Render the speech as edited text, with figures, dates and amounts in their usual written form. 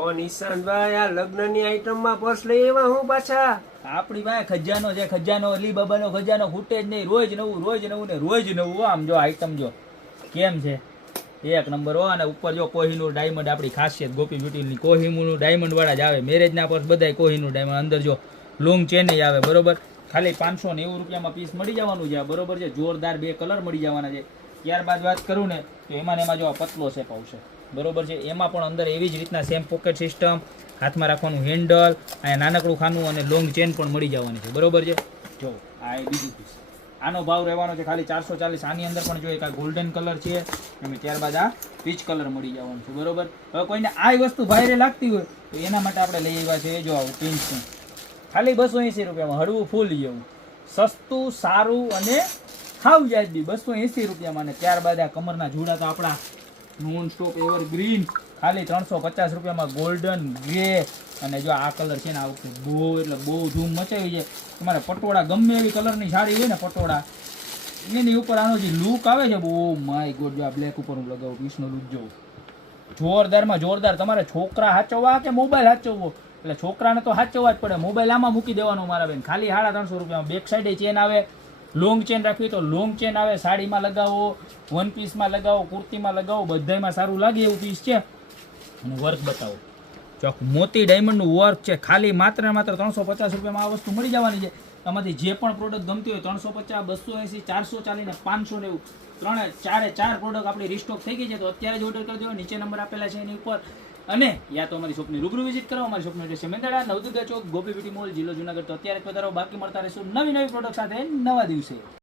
ઓ નિશાંતભાઈ, આ લગ્નની આઈટમમાં પર્સ લઈ એવા હું પાછા? આપણી પાસે ખજાનો છે, ખજાનો. અલી બાબાનો ખજાનો ખૂટે જ નહીં. રોજ નવું ને રોજ નવું. આમ જો આઈટમ જો કેમ છે, એક નંબર હો. અને ઉપર જો કોહિનૂર ડાયમંડ, આપણી ખાસિયત ગોપી બ્યુટીની કોહિનૂર ડાયમંડ વાળા જ આવે. મેરેજના પર્સ બધાય કોહિનૂર ડાયમંડ. અંદર જો લોંગ ચેન આવે, બરોબર. ખાલી 590 રૂપિયામાં પીસ મળી જવાનું છે, બરોબર છે. જોરદાર 2 કલર મળી જવાના છે. ત્યારબાદ વાત કરું ને તો એમાં જો પતલો શેપ આવશે, બરોબર છે. એમાં પણ અંદર એવી જ રીતના સેમ પોકેટ સિસ્ટમ, હાથમાં રાખવાનું હેન્ડલ, અહીંયા નાનકડું ખાનું અને લોંગ ચેન પણ મળી જવાની છે, બરોબર છે. જો આ એ બીજું પીસ, આનો ભાવ રહેવાનો છે ખાલી 440. આની અંદર પણ જો એક આ ગોલ્ડન કલર છે, અને ત્યારબાદ આ પીચ કલર મળી જવાનું છે, બરોબર. હવે કોઈને આ વસ્તુ ભારે લાગતી હોય તો એના માટે આપણે લઈ આવ્યા છે જો આવું પેન્સિલ, ખાલી 280 રૂપિયામાં. હળવું ફૂલ જેવું સસ્તું, સારું અને હાવ વ્યાજબી 280 રૂપિયામાં. અને ત્યારબાદ આ કમરના જોડા તો આપણા નોન સ્ટોપ એવર ગ્રીન, ખાલી 350 રૂપિયામાં. ગોલ્ડન ગ્રે, અને જો આ કલર છે ને આ વખતે બહુ એટલે બહુ ધૂમ મચાવી છે. તમારે પટોળા ગમે એવી કલરની સાડી હોય ને પટોળા, એની ઉપર આનો જે લુક આવે છે, બહુ માય ગોડ. જો આ બ્લેક ઉપર હું લગાવું, પીસનો લુક જોઉં જોરદારમાં જોરદાર. તમારે છોકરા હાચવવા કે મોબાઈલ હાચવવો, એટલે છોકરાને તો હાચવવા જ પડે. મોબાઈલ આમાં મૂકી દેવાનો મારા બેન, ખાલી 350 રૂપિયામાં. બેક સાઈડે ચેન આવે, લોંગ ચેન રાખવી તો લોંગ ચેન આવે. સાડીમાં લગાવો, વન પીસમાં લગાવો, કુર્તીમાં લગાવો, બધામાં સારું લાગે એવું પીસ છે. અને વર્ક બતાવો, ચોક મોતી ડાયમંડનું વર્ક છે. ખાલી માત્ર ને માત્ર 350 રૂપિયામાં આ વસ્તુ મળી જવાની છે. આમાંથી જે પણ પ્રોડક્ટ ગમતી હોય 350, 280, 440 ને 590 ચારે પ્રોડક્ટ આપણી રિસ્ટોક થઈ ગઈ છે. તો અત્યારે જ ઓર્ડર કરી દો. નીચે નંબર આપેલા છે એની ઉપર. અને યા તો અમારી શોપની રૂબરૂ વિઝિટ કરો. અમારી શોપનો એડ્રેસ છે મેંદરડા, નવદુર્ગા ચોક, ગોપી બ્યુટી મોલ, જિલ્લો જુનાગઢ. તો અત્યારે પધારો. બાકી મળતા રહીશું નવી પ્રોડક્ટ સાથે નવા દિવસે.